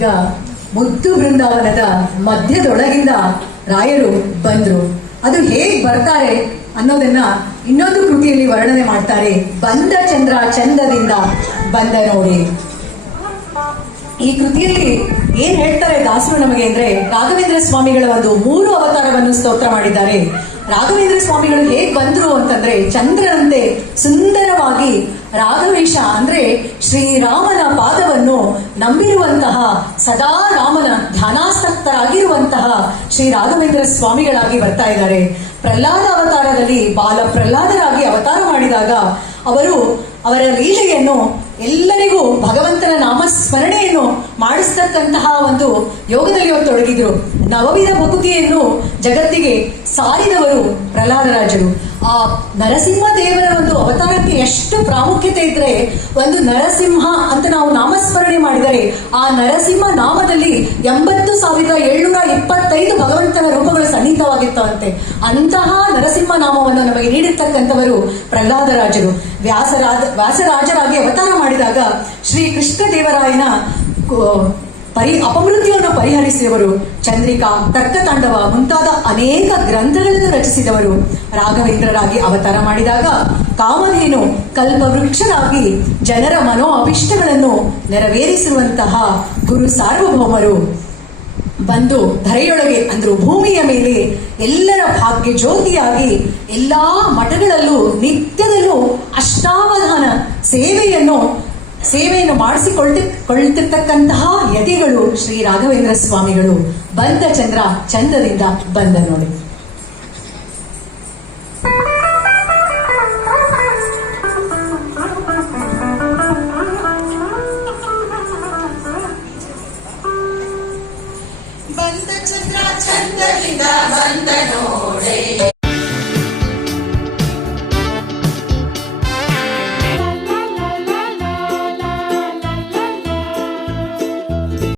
ಈಗ ಮುದ್ದು ಬೃಂದಾವನದ ಮಧ್ಯದೊಳಗಿಂದ ರಾಯರು ಬಂದ್ರು. ಅದು ಹೇಗ್ ಬರ್ತಾರೆ ಅನ್ನೋದನ್ನ ಇನ್ನೊಂದು ಕೃತಿಯಲ್ಲಿ ವರ್ಣನೆ ಮಾಡ್ತಾರೆ. ಬಂದ ಚಂದ್ರ ಚಂದದಿಂದ ಬಂದ ನೋಡಿ. ಈ ಕೃತಿಯಲ್ಲಿ ಏನ್ ಹೇಳ್ತಾರೆ ದಾಸರು ನಮಗೆ ಅಂದ್ರೆ, ರಾಘವೇಂದ್ರ ಸ್ವಾಮಿಗಳ ಒಂದು 3 ಅವತಾರವನ್ನು ಸ್ತೋತ್ರ ಮಾಡಿದ್ದಾರೆ. ರಾಘವೇಂದ್ರ ಸ್ವಾಮಿಗಳು ಹೇಗ್ ಬಂದ್ರು ಅಂತಂದ್ರೆ, ಚಂದ್ರನಂತೆ ಸುಂದರವಾಗಿ ರಾಘವೇಶ ಅಂದ್ರೆ ಶ್ರೀರಾಮನ ಪಾದವನ್ನು ನಂಬಿರುವಂತಹ, ಸದಾ ರಾಮನ ಧ್ಯಾನಾಸಕ್ತರಾಗಿರುವಂತಹ ಶ್ರೀ ರಾಘವೇಂದ್ರ ಸ್ವಾಮಿಗಳಾಗಿ ಬರ್ತಾ ಇದ್ದಾರೆ. ಪ್ರಹ್ಲಾದ ಅವತಾರದಲ್ಲಿ ಬಾಲ ಪ್ರಹ್ಲಾದರಾಗಿ ಅವತಾರ ಮಾಡಿದಾಗ ಅವರ ಲೀಲೆಯನ್ನು ಎಲ್ಲರಿಗೂ ಭಗವಂತನ ನಾಮಸ್ಮರಣೆಯನ್ನು ಮಾಡಿಸ್ತಕ್ಕಂತಹ ಒಂದು ಯೋಗದಲ್ಲಿ ಅವರು ತೊಡಗಿದ್ರು. ನವವಿಧ ಭಕುತಿಯನ್ನು ಜಗತ್ತಿಗೆ ಸಾರಿದವರು ಪ್ರಹ್ಲಾದರಾಜರು. ಆ ನರಸಿಂಹ ದೇವರ ಒಂದು ಅವತಾರಕ್ಕೆ ಎಷ್ಟು ಪ್ರಾಮುಖ್ಯತೆ ಇದ್ರೆ, ಒಂದು ನರಸಿಂಹ ಅಂತ ನಾವು ನಾಮಸ್ಮರಣೆ ಮಾಡಿದರೆ ಆ ನರಸಿಂಹ ನಾಮದಲ್ಲಿ 80,725 ಭಗವಂತನ ರೂಪಗಳು ಸನ್ನಿಹಿತವಾಗಿರ್ತವಂತೆ. ಅಂತಹ ನರಸಿಂಹ ನಾಮವನ್ನು ನಮಗೆ ನೀಡಿರ್ತಕ್ಕಂಥವರು ಪ್ರಹ್ಲಾದರಾಜರು. ವ್ಯಾಸರಾಜರಾಗಿ ಅವತಾರ ಮಾಡಿದಾಗ ಶ್ರೀ ಕೃಷ್ಣ ದೇವರಾಯನ ಅಪಮೃತ್ಯುವನ್ನು ಪರಿಹರಿಸಿದವರು. ಚಂದ್ರಿಕಾ, ತರ್ಕತಾಂಡವ ಮುಂತಾದ ಅನೇಕ ಗ್ರಂಥಗಳನ್ನು ರಚಿಸಿದವರು. ರಾಘವೇಂದ್ರರಾಗಿ ಅವತಾರ ಮಾಡಿದಾಗ ಕಾಮಧೇನು ಕಲ್ಪವೃಕ್ಷರಾಗಿ ಜನರ ಮನೋ ಅಭಿಷ್ಟಗಳನ್ನು ನೆರವೇರಿಸಿರುವಂತಹ ಗುರು ಸಾರ್ವಭೌಮರು ಬಂದು ಧರೆಯೊಳಗೆ ಅಂದ್ರು ಭೂಮಿಯ ಮೇಲೆ ಎಲ್ಲರ ಭಾಗ್ಯ ಜ್ಯೋತಿಯಾಗಿ ಎಲ್ಲಾ ಮಠಗಳಲ್ಲೂ ನಿತ್ಯದಲ್ಲೂ ಅಷ್ಟಾವಧಾನ ಸೇವೆಯನ್ನು ಮಾಡಿಸಿಕೊಳ್ತಿರ್ತಕ್ಕಂತಹ ಯತಿಗಳು ಶ್ರೀ ರಾಘವೇಂದ್ರ ಸ್ವಾಮಿಗಳು. ಬಂದ ಚಂದ್ರ ಚಂದದಿಂದ ಬಂದ ನೋಡಿ. ಬಂದ ಚಂದ್ರ ಚಂದದಿಂದ ಬಂದ ನೋಡೆ.